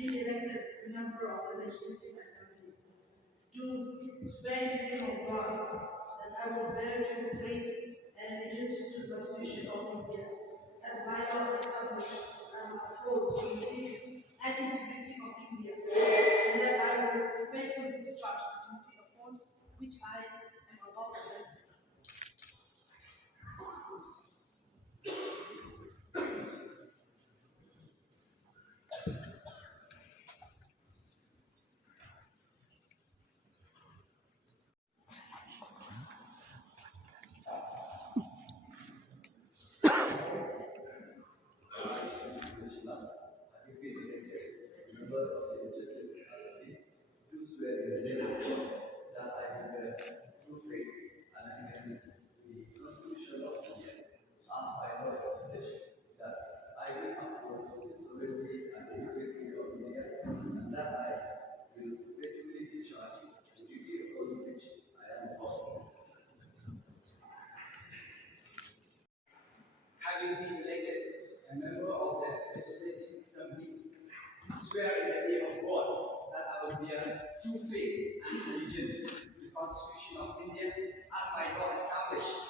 been elected a member of the Legislative Assembly, do swear in the name of God that I will bear true faith and allegiance to the Constitution of India, as by law established and uphold the unity and integrity of India, and that I will faithfully discharge the duty upon which I am about to enter. Member of the Legislative Assembly, do swear in the name of God that I will bear true faith and allegiance to the Constitution of India, as by law established, that I will uphold the sovereignty and integrity of India, and that I will faithfully discharge the duty upon which I am about. Having been elected a member of the Legislative Assembly, do swear in the name of God that I will bear true faith and allegiance to the Constitution of India, as by law established,